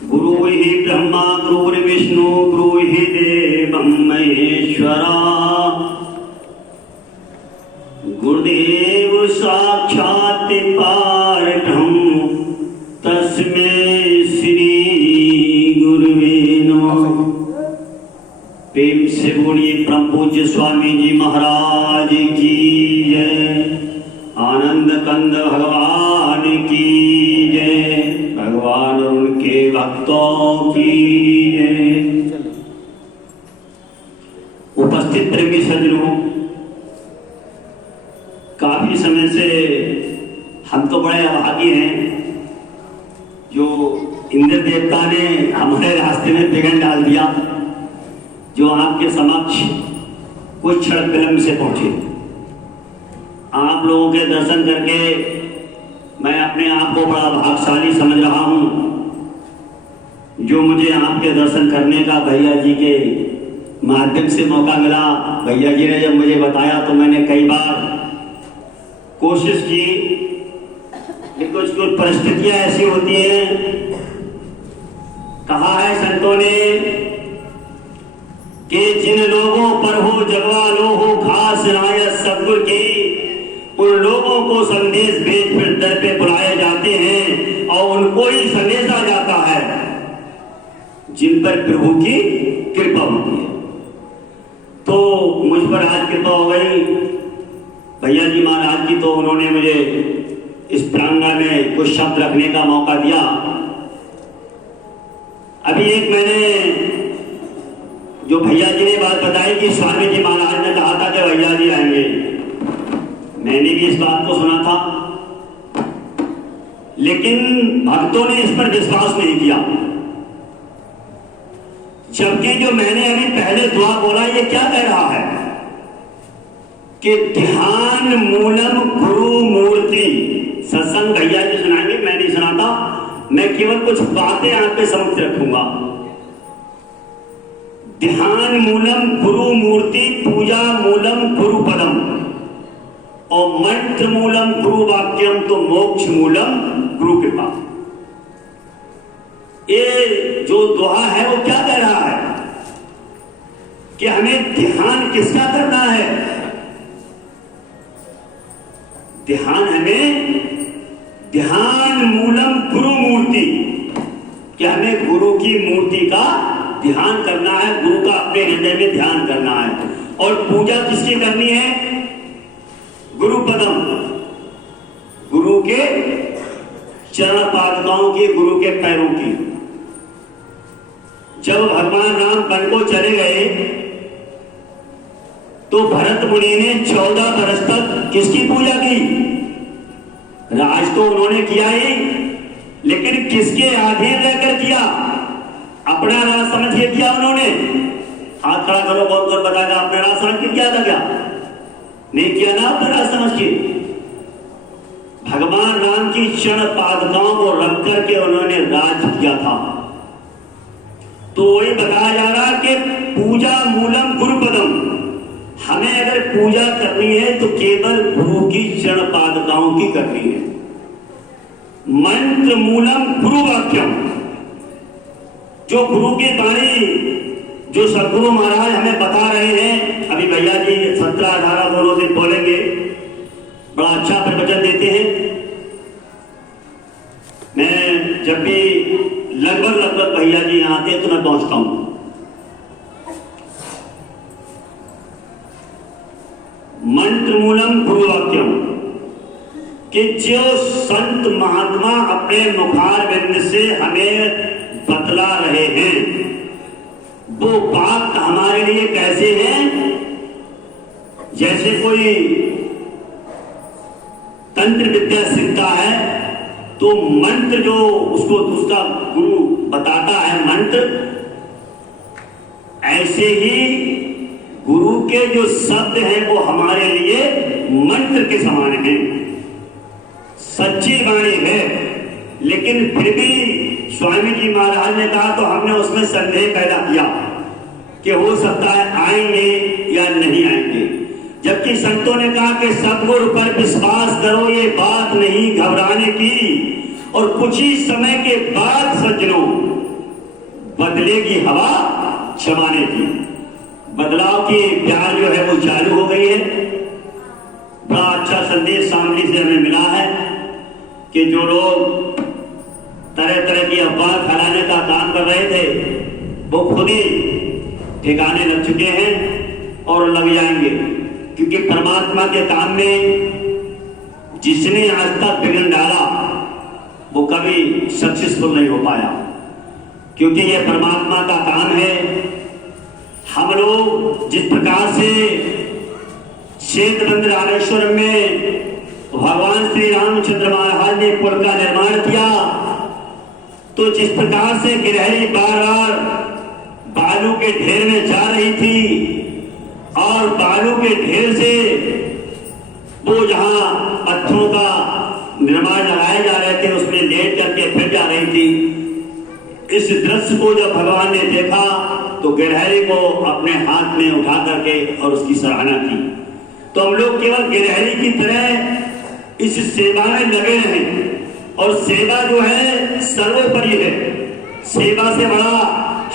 गुरु ही ब्रह्मा गुरुर्विष्णु गुरु ही देवं महेश्वरा गुरुदेव साक्षात् परब्रह्म तस्मै श्री गुरुवे नमः। प्रेम से बोलिए परम पूज्य स्वामी जी महाराज की जय। आनंद कंद भगवान की जय। भगवान और उनके भक्तों की जय। उपस्थित प्रेमी सज्जनों, काफी समय से हम तो बड़े अभागी हैं जो इंद्र देवता ने हमारे रास्ते में विघ्न डाल दिया, जो आपके समक्ष कुछ क्षण विलंब से पहुंचे। आप लोगों के दर्शन करके मैं अपने आप को बड़ा भाग्यशाली समझ रहा हूं, जो मुझे आपके दर्शन करने का भैया जी के माध्यम से मौका मिला। भैया जी ने जब मुझे बताया तो मैंने कई बार कोशिश की, लेकिन कुछ परिस्थितियां ऐसी होती हैं। कहा है संतों ने कि जिन लोगों पर हो जगवा लो हो खास रायत सतगुरु की, उन लोगों को संदेश भेज फिर दर पे बुलाए जाते हैं और उनको ही संदेशा जाता है जिन पर प्रभु की कृपा होती है। तो मुझ पर आज कृपा हो गई भैया जी महाराज की, तो उन्होंने मुझे इस प्रांगण में कुछ शब्द रखने का मौका दिया। अभी एक मैंने जो भैया जी ने बात बताई कि स्वामी जी महाराज ने कहा था कि भैया जी आएंगे, मैंने भी इस बात को सुना था, लेकिन भक्तों ने इस पर विश्वास नहीं किया। जबकि जो मैंने अभी पहले दुआ बोला, ये क्या कह रहा है कि ध्यान मूलम गुरु मूर्ति। सत्संग भैया जी सुनाएंगे, मैं नहीं सुनाता, मैं केवल कुछ बातें आपके समक्ष रखूंगा। ध्यान मूलम गुरु मूर्ति, पूजा मूलम गुरु पदम, और मंत्र मूलम गुरु वाक्यम, तो मोक्ष मूलम गुरु कृपा। ये जो दोहा है वो क्या कह रहा है कि हमें ध्यान किसका करना है? ध्यान हमें ध्यान मूलम गुरु मूर्ति, कि हमें गुरु की मूर्ति का ध्यान करना है, गुरु का अपने हृदय में ध्यान करना है। और पूजा किसकी करनी है? गुरु पदम, गुरु के चरण पादुकाओं की, गुरु के पैरों की। जब भगवान राम वन को चले गए तो भरत मुनि ने 14 वर्ष तक किसकी पूजा की? राज तो उन्होंने किया ही, लेकिन किसके अधीन रहकर किया? अपना राज समझ के किया उन्होंने। हाथ खड़ा करो, बहुत कौन बताएगा अपना राज समझ के किया था क्या? नहीं किया ना अपना राज समझ के। भगवान राम की चरण पादुकाओं को रख करके उन्होंने राज किया था। तो वही बताया जा रहा कि पूजा मूलम गुरु पदम, हमें अगर पूजा करनी है तो केवल गुरु की चरण पादुकाओं की करनी है। मंत्र मूलम गुरु वाक्यम, जो गुरु की वाणी, जो सदगुरु महाराज हमें बता रहे हैं। अभी भैया जी 17-18 दोनों दिन बोलेंगे, बड़ा अच्छा प्रवचन देते हैं। मैं जब भी लगभग भैया जी यहाँ आते हैं तो मैं पहुंचता हूं। मंत्र मूलम गुरु वाक्यम, कि जो संत महात्मा अपने मुखारविंद से हमें बतला रहे हैं वो बात हमारे लिए कैसे हैं? जैसे कोई तंत्र विद्या सीखता है तो मंत्र जो उसको उसका गुरु बताता है मंत्र, ऐसे ही गुरु के जो शब्द हैं वो हमारे लिए मंत्र के समान हैं। सच्ची वाणी है, लेकिन फिर भी स्वामी जी महाराज ने कहा तो हमने उसमें संदेह पैदा किया कि हो सकता है आएंगे या नहीं आएंगे। जबकि संतों ने कहा कि सतगुरु पर विश्वास करो, ये बात नहीं घबराने की। और कुछ ही समय के बाद सज्जनों बदलेगी हवा जमाने की। बदलाव की प्यार जो है वो चालू हो गई है। बड़ा अच्छा संदेश सामने से हमें मिला है कि जो लोग तरह तरह की अफवाह फैलाने का काम कर रहे थे वो खुद ही ठिकाने लग चुके हैं और लग जाएंगे, क्योंकि परमात्मा के काम में जिसने आज तक विघ्न डाला वो कभी सक्सेसफुल नहीं हो पाया, क्योंकि ये परमात्मा का काम है। हम लोग जिस प्रकार से क्षेत्रबंद रामेश्वरम में भगवान श्री रामचंद्र महाराज ने पुल का निर्माण किया, तो जिस प्रकार से गिरहरी बार बार बालू के ढेर में जा रही थी और बालू के ढेर से वो जहां पत्थरों का निर्माण लगाए जा रहे थे उसमें लेट करके फिर जा रही थी। इस दृश्य को जब भगवान ने देखा तो गिरहरी को अपने हाथ में उठा करके और उसकी सराहना की। तो हम लोग केवल गिरहरी की तरह इस सेवा में लगे रहें, और सेवा जो है सर्वोपरि है। सेवा से बड़ा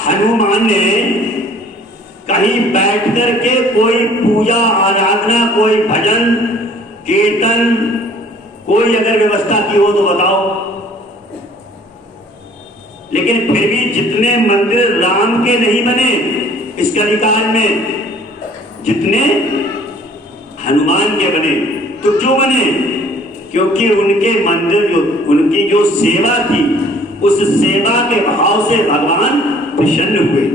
हनुमान ने कहीं बैठ करके कोई पूजा आराधना, कोई भजन कीर्तन, कोई अगर व्यवस्था की हो तो बताओ। लेकिन फिर भी जितने मंदिर राम के नहीं बने इस कलिकाल में, जितने हनुमान के बने, तो क्यों बने? क्योंकि उनके मंदिर जो, उनकी जो सेवा थी, उस सेवा के भाव से भगवान प्रसन्न हुए।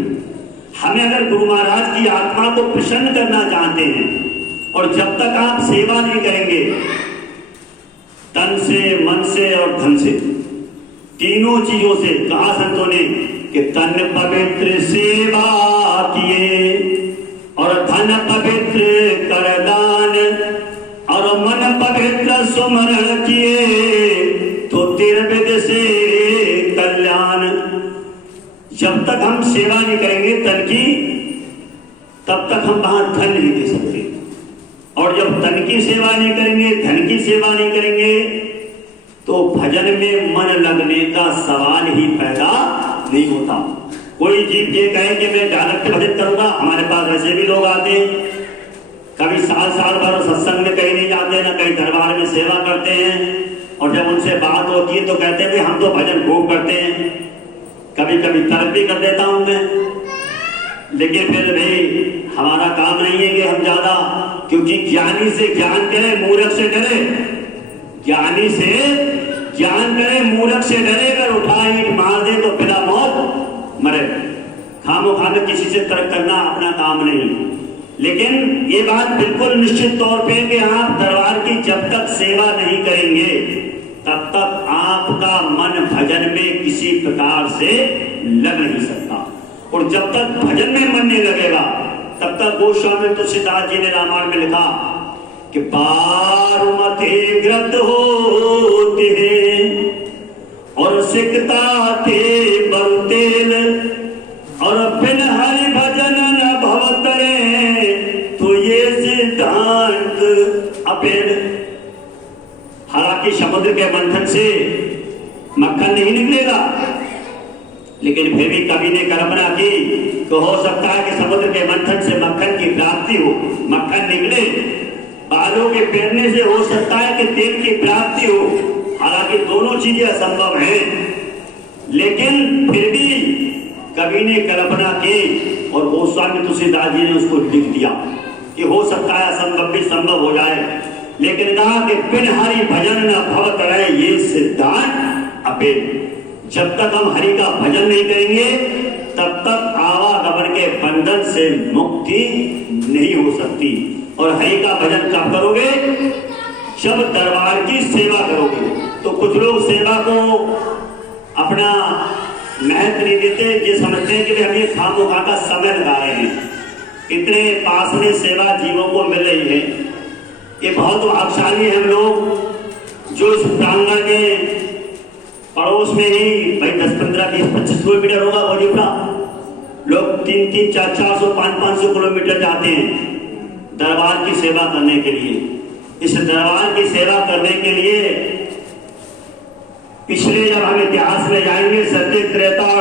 हमें अगर गुरु महाराज की आत्मा को प्रसन्न करना चाहते हैं, और जब तक आप सेवा नहीं करेंगे तन से, मन से और धन से, तीनों चीजों से, कहा संतों ने कि तन पवित्र सेवा किए और धन पवित्र कर दान और मन पवित्र सुमरण किए तो तिरविद से कल्याण। जब तक हम सेवा नहीं करेंगे तन की, तब तक हम वहां धन नहीं दे सकते, और जब तन की सेवा नहीं करेंगे, धन की सेवा नहीं करेंगे, तो भजन में मन लगने का सवाल ही पैदा नहीं होता। कोई जीव ये कहे कि मैं डायरेक्ट भजन करूंगा, हमारे पास ऐसे भी लोग आते हैं, कभी साल साल भर सत्संग में कहीं नहीं जाते, ना कहीं दरबार में सेवा करते हैं, और जब उनसे बात होती है तो कहते हैं हम तो भजन खूब करते हैं। कभी कभी तर्क भी कर देता हूं मैं, लेकिन फिर भी हमारा काम नहीं है कि हम ज्यादा, क्योंकि ज्ञानी से ज्ञान करे, मूर्ख से डरे। ज्ञानी से ज्ञान करे, मूर्ख से डरे। अगर उठा ईंट मार दे तो बिना मौत मरे। खामो खामे किसी से तर्क करना अपना काम नहीं। लेकिन ये बात बिल्कुल निश्चित तौर पे कि आप दरबार की जब तक सेवा नहीं करेंगे तब तक आपका मन भजन में किसी प्रकार से लग नहीं सकता, और जब तक भजन में मन नहीं लगेगा तब तक गोस्वामी तुलसीदास जी ने रामायण में लिखा कि पारुमते ग्रत होते हैं और सिकता थे बलतेल और बिन हरि भजन न भवतरे तो ये सिद्धांत अपेल। हालांकि समुद्र के मंथन से मक्खन नहीं निकलेगा, लेकिन फिर भी कवि ने कल्पना की तो हो सकता है कि समुद्र के मंथन से मक्खन की प्राप्ति हो, मक्खन निकले। बालों के पेरने से हो सकता है कि तेल की प्राप्ति हो। हालांकि दोनों चीजें असंभव हैं, लेकिन फिर भी कवि ने कल्पना की और गोस्वामी तुलसीदास जी ने उसको लिख दिया कि हो सकता है असंभव भी संभव हो जाए। लेकिन कहा कि बिन हरि भजन न भवत रहे ये सिद्धांत अपेल। जब तक हम हरि का भजन नहीं करेंगे तब तक आवागमन के बंधन से मुक्ति नहीं हो सकती। और हरि का भजन कब करोगे? जब दरबार की सेवा करोगे। तो कुछ लोग सेवा को अपना महत्व नहीं देते, ये समझते हैं कि हम ये खामोखा का समय लगा रहे हैं। इतने पास में सेवा जीवों को मिल रही है, ये बहुत भाग्यशाली है हम लोग जो इस प्रांगण में पड़ोस में ही भाई 10, 15, 20, 25 किलोमीटर होगा बोलीपुरा, लोग 300, 400, 500 किलोमीटर जाते हैं दरबार की सेवा करने के लिए। इस दरबार की सेवा करने के लिए पिछले जब हम इतिहास में जाएंगे, सत्य त्रेता